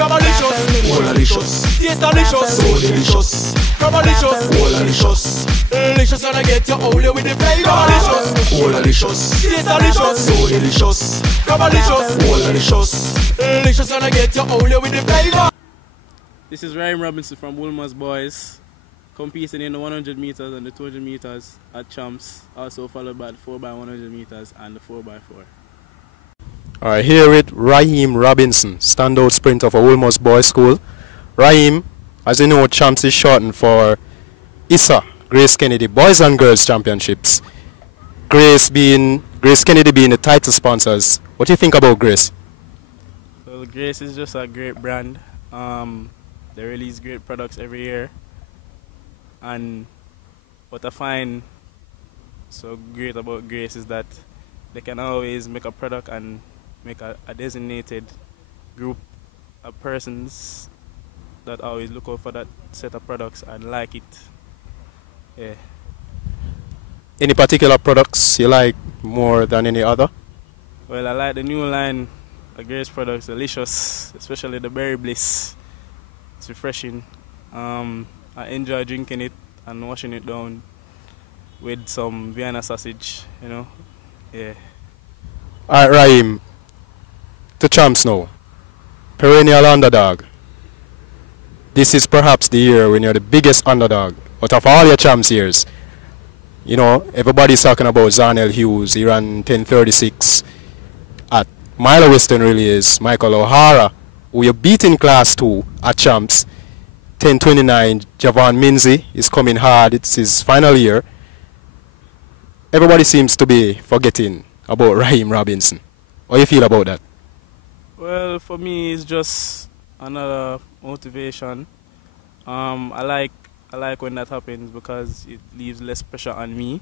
Crabalicious, Wolalicious, taste delicious, so delicious. Crabalicious, Wolalicious, delicious gonna get you only with the flavor. Crabalicious, Wolalicious, taste delicious, so delicious. Crabalicious, Wolalicious, delicious gonna get you only with the flavor. This is Raheem Robinson from Wolmers Boys, competing in the 100 meters and the 200 meters at Champs, also followed by the 4x100 meters and the 4x4. Alright, here with Raheem Robinson, standout sprinter for Wolmers Boys School. Raheem, as you know, Champs is shortened for ISA, Grace Kennedy Boys and Girls Championships. Grace Kennedy being the title sponsors. What do you think about Grace? Well, Grace is just a great brand. They release great products every year. And what I find so great about Grace is that they can always make a product and make a designated group of persons that always look out for that set of products and like it. Yeah. Any particular products you like more than any other? Well, I like the new line of Grace products, delicious, especially the Berry Bliss. It's refreshing. I enjoy drinking it and washing it down with some Vienna sausage, you know. Yeah. Alright, Raheem, to Champs now. Perennial underdog. This is perhaps the year when you're the biggest underdog out of all your Champs years. You know, everybody's talking about Zarnell Hughes. He ran 10:36 at Mile Western Relays. Michael O'Hara, who you beat in Class 2 at Champs. 10:29, Javon Minzy is coming hard. It's his final year. Everybody seems to be forgetting about Raheem Robinson. How do you feel about that? Well, for me, it's just another motivation. I like when that happens because it leaves less pressure on me.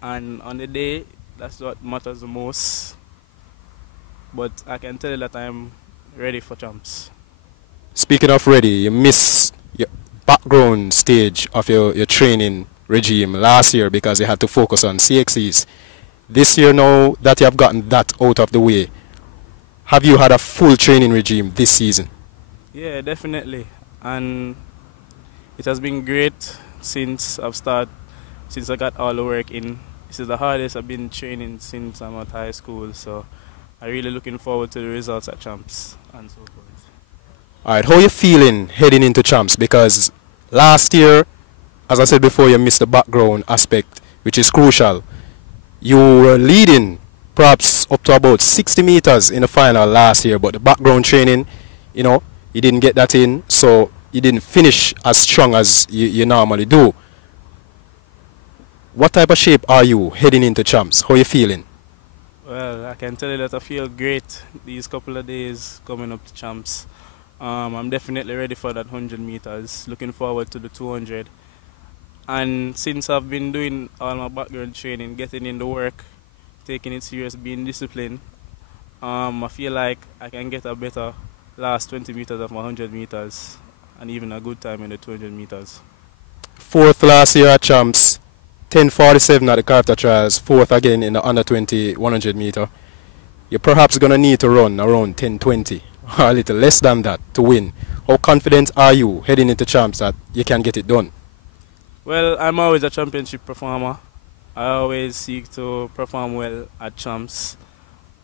And on the day, that's what matters the most. But I can tell you that I'm ready for Champs. Speaking of ready, you missed your background stage of your training regime last year because you had to focus on CXCs. This year, now that you have gotten that out of the way, have you had a full training regime this season? Yeah, definitely. And it has been great since I got all the work in. This is the hardest I've been training since I'm at high school, so I'm really looking forward to the results at Champs and so forth. Alright, how are you feeling heading into Champs? Because last year, as I said before, you missed the background aspect, which is crucial. You were leading perhaps up to about 60 meters in the final last year, but the background training, you know, you didn't get that in, so you didn't finish as strong as you normally do. What type of shape are you heading into Champs? How are you feeling? Well, I can tell you that I feel great these couple of days coming up to Champs. I'm definitely ready for that 100 meters, looking forward to the 200. And since I've been doing all my background training, getting in the work, taking it serious, being disciplined, I feel like I can get a better last 20 meters of my 100 meters and even a good time in the 200 meters. Fourth last year at Champs, 10:47 at the character trials, fourth again in the under 20 100 meter. You're perhaps going to need to run around 10:20 or a little less than that to win. How confident are you heading into Champs that you can get it done? Well, I'm always a championship performer. I always seek to perform well at Champs.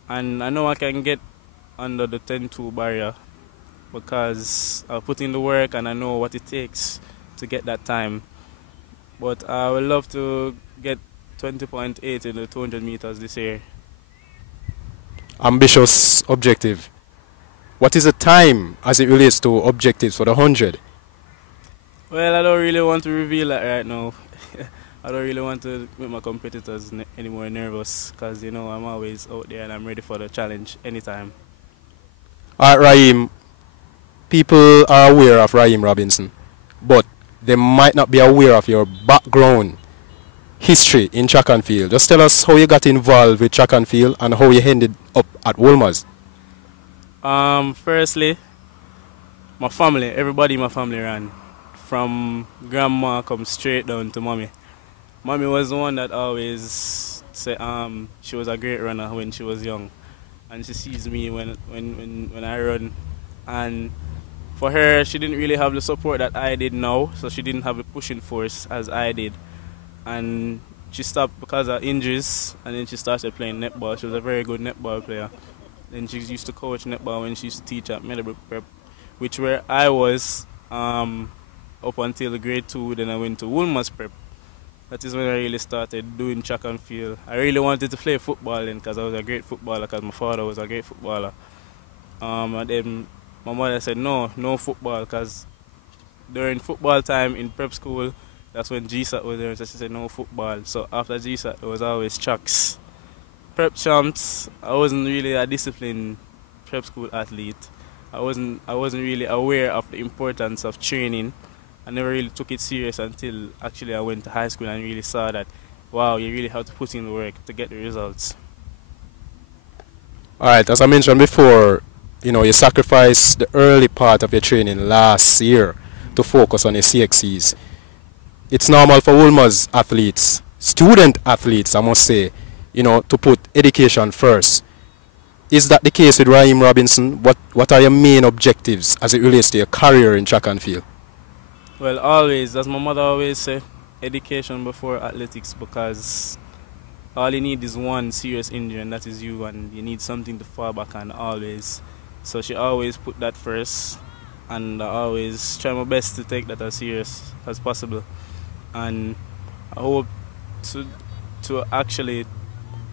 And I know I can get under the 10:2 barrier because I put in the work and I know what it takes to get that time. But I would love to get 20.8 in the 200 meters this year. Ambitious objective. What is the time as it relates to objectives for the 100? Well, I don't really want to reveal that right now. I don't really want to make my competitors any more nervous because, you know, I'm always out there and I'm ready for the challenge anytime. Alright, Raheem, people are aware of Raheem Robinson, but they might not be aware of your background history in track and field. Just tell us how you got involved with track and field and how you ended up at Wolmers. Firstly, my family, everybody in my family ran. From grandma come straight down to mommy. Mommy was the one that always said she was a great runner when she was young. And she sees me when I run And for her, she didn't really have the support that I did now, so she didn't have the pushing force as I did. And she stopped because of injuries, and then she started playing netball. She was a very good netball player. Then she used to coach netball when she used to teach at Meadowbrook Prep, which where I was up until grade 2. Then I went to Wolmers Prep. That is when I really started doing track and field. I really wanted to play football then because I was a great footballer, because my father was a great footballer. And then my mother said no football, because during football time in prep school, that's when GSAT was there, so she said no football. So after GSAT, it was always tracks. Prep champs, I wasn't really a disciplined prep school athlete. I wasn't really aware of the importance of training. I never really took it serious until actually I went to high school and really saw that, wow, you really have to put in the work to get the results. Alright, as I mentioned before, you sacrificed the early part of your training last year to focus on your CXCs. It's normal for Wolmer's athletes, student athletes, I must say, to put education first. Is that the case with Raheem Robinson? What are your main objectives as it relates to your career in track and field? Well, always, as my mother always said, education before athletics, because all you need is one serious injury, and that is you, and you need something to fall back on always. So she always put that first, and I always try my best to take that as serious as possible. And I hope to actually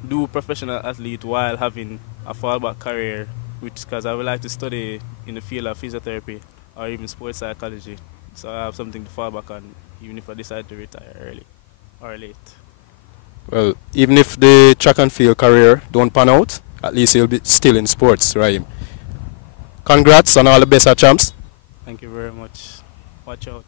do professional athlete while having a fallback career, because I would like to study in the field of physiotherapy or even sports psychology. So I have something to fall back on, even if I decide to retire early or late. Well, even if the track and field career don't pan out, at least you'll be still in sports, Raheem. Congrats on all the best at champs. Thank you very much. Watch out.